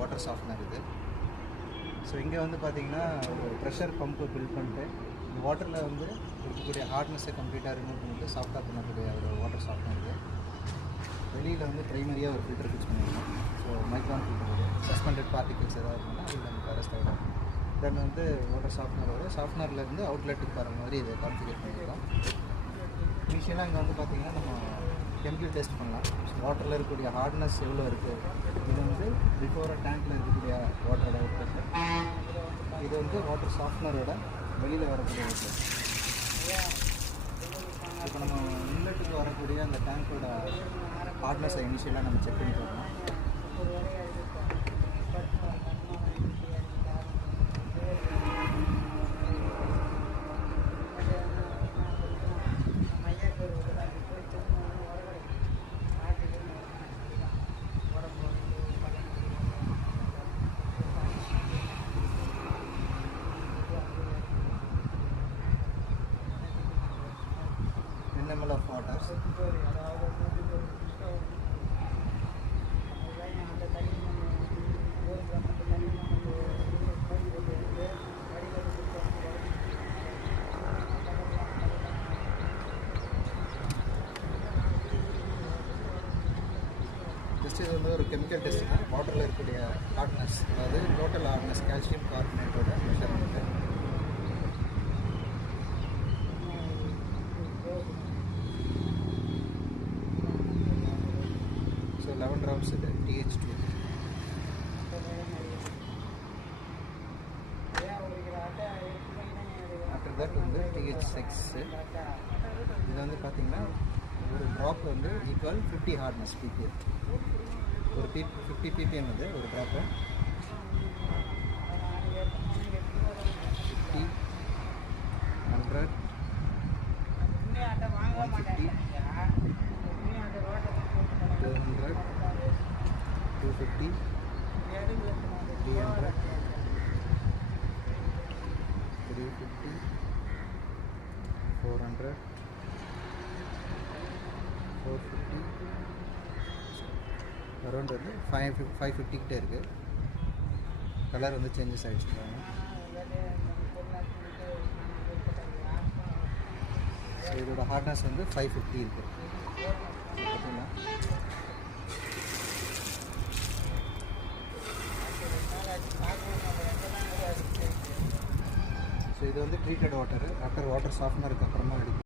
Water softener இது. So இங்கே வந்து பார்த்தீங்கன்னா ஒரு ப்ரெஷர் பம்பு பில்ட் பண்ணிட்டு இந்த வாட்டரில் வந்து இருக்கக்கூடிய ஹார்ட்னஸை கம்ப்ளீட்டாக ரிமூவ் பண்ணிட்டு சாஃப்டாக பண்ணக்கூடிய ஒரு வாட்டர் சாஃப்ட்னர் இது. வெளியில் வந்து ப்ரைமரியாக ஒரு ஃபில்டர் ஃபிக்ஸ் பண்ணியிருக்கோம். ஸோ மைக்ரான் ஃபில்டர் இது. சஸ்பெண்டட் பார்ட்டிகல்ஸ் எதாவது இருந்தால் அதில் நமக்கு அரெஸ்ட் ஆகிடும். தென் வந்து வாட்டர் சாஃப்ட்னர்லேருந்து அவுட்லெட்டுக்கு வர மாதிரி இதை கான்ஃபிகர் பண்ணியிருக்கோம். இனிஷியலாக இங்கே வந்து பார்த்திங்கன்னா நம்ம கெமிக்கல் டெஸ்ட் பண்ணலாம். வாட்டரில் இருக்கக்கூடிய ஹார்ட்னஸ் எவ்வளோ இருக்குது, இது வந்து பிஃபோராக டேங்க்கில் இருக்கக்கூடிய வாட்டரோட அவுட்லெட், இது வந்து வாட்டர் சாஃப்ட்னரோட வெளியில் வரக்கூடிய அவுட்லெட். இப்போ நம்ம இன்லெட்டுக்கு வரக்கூடிய அந்த டேங்க்கோட ஹார்ட்னஸை இனிஷியலாக நம்ம செக் பண்ணி பார்க்கலாம். ml of water. This is ஒரு கெமிக்கல் டெஸ்ட். வாட்டரில் இருக்கக்கூடிய ஹார்ட்னஸ், அதாவது டோட்டல் ஹார்ட்னஸ் கால்சியம் கார்பனேட்டோட மெஷர்மெண்ட்டு. ஸோ 11 drops இது TH2. ஆஃப்டர் தட் வந்து TH6. இது வந்து பார்த்திங்கன்னா ஒரு ட்ராப் வந்து ஈக்குவல் 50 ஹார்ட்னஸ் ppm. ஒரு 50 ppm வந்து ஒரு ட்ராப்பு. 50, 100, 150, 200, 250, 300, 350, 400, 450, அரௌண்ட் வந்து 550 கிட்டே இருக்குது. கலர் வந்து சேஞ்சஸ் ஆகிடுச்சு. ஸோ இதோட ஹார்ட்னஸ் வந்து 550 இருக்குது. பார்த்தீங்கன்னா ஸோ இது வந்து ட்ரீட்டட் வாட்டர். ஆஃப்டர் வாட்டர் சாஃப்ட்னருக்கு அப்புறமா எடுக்கும்.